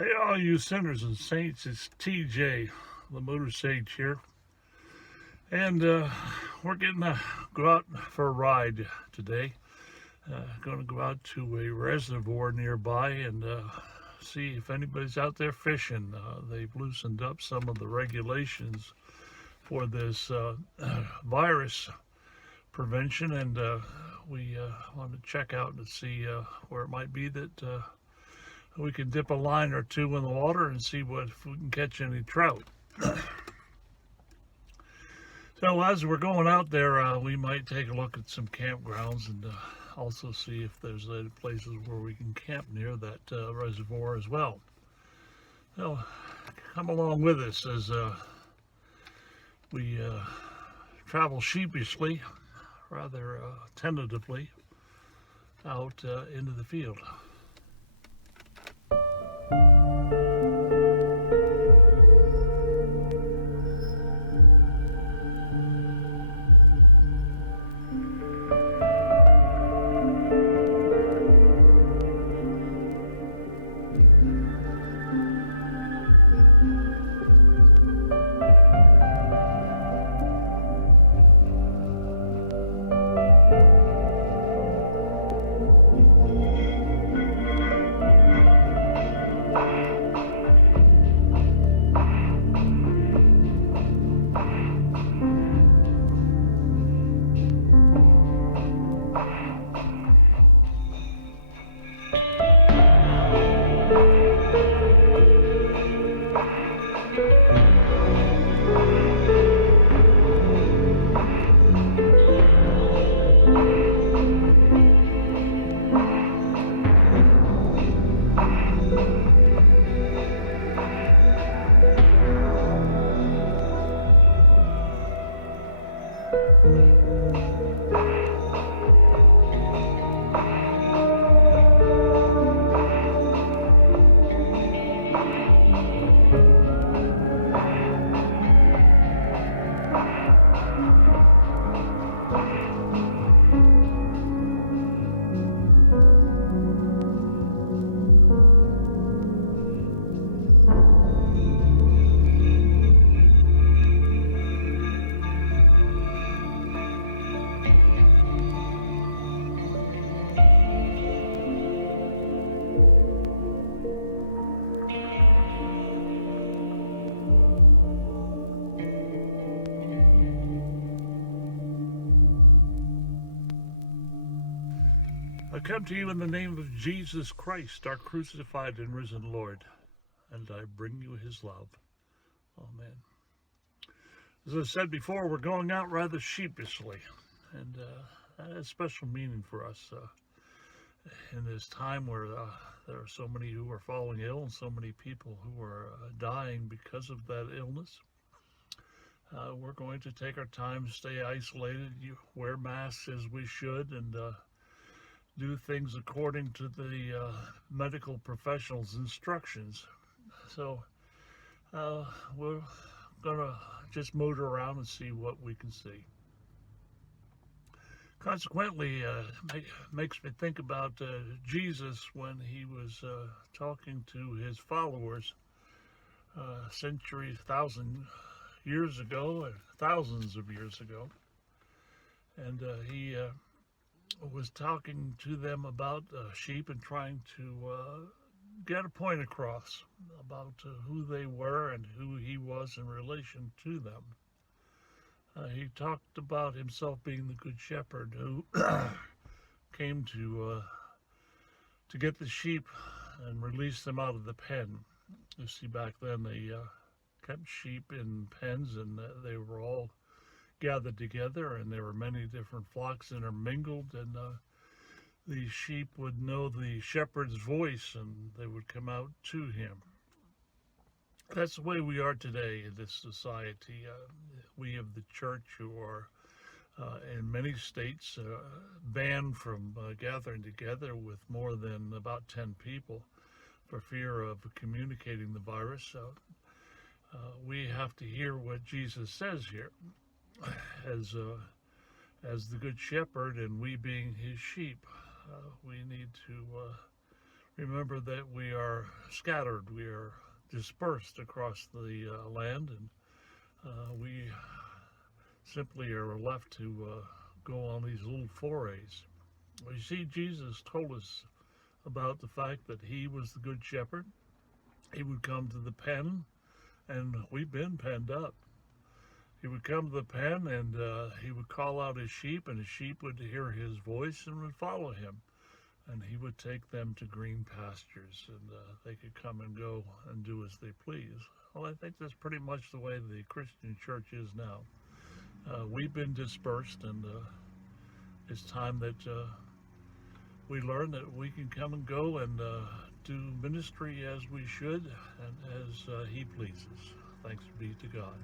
Hey, all you sinners and saints, it's TJ, the MotorSage here. And we're getting to go out for a ride today. Going to go out to a reservoir nearby and see if anybody's out there fishing. They've loosened up some of the regulations for this virus prevention, and we want to check out and see where it might be that we can dip a line or two in the water and see if we can catch any trout. So as we're going out there, we might take a look at some campgrounds and also see if there's places where we can camp near that reservoir as well. So come along with us as we travel sheepishly, rather tentatively, out into the field. I come to you in the name of Jesus Christ, our crucified and risen Lord, and I bring you his love. Amen. As I said before, we're going out rather sheepishly, and that has special meaning for us in this time where there are so many who are falling ill and so many people who are dying because of that illness. We're going to take our time to stay isolated, wear masks as we should, and do things according to the medical professionals' instructions. So we're gonna just motor around and see what we can see. Consequently, it makes me think about Jesus when he was talking to his followers centuries, 1,000 years ago, and thousands of years ago, and he was talking to them about sheep and trying to get a point across about who they were and who he was in relation to them. He talked about himself being the good shepherd who came to get the sheep and release them out of the pen. You see, back then they kept sheep in pens, and they were all gathered together, and there were many different flocks intermingled, and the sheep would know the shepherd's voice and they would come out to him. That's the way we are today in this society. We of the church who are in many states banned from gathering together with more than about 10 people for fear of communicating the virus. We have to hear what Jesus says here. As the good shepherd and we being his sheep, we need to remember that we are scattered, we are dispersed across the land, and we simply are left to go on these little forays. Well, you see, Jesus told us about the fact that he was the good shepherd. He would come to the pen, and we've been penned up. He would come to the pen, and he would call out his sheep, and his sheep would hear his voice and would follow him. And he would take them to green pastures, and they could come and go and do as they please. Well, I think that's pretty much the way the Christian church is now. We've been dispersed, and it's time that we learn that we can come and go and do ministry as we should and as he pleases. Thanks be to God.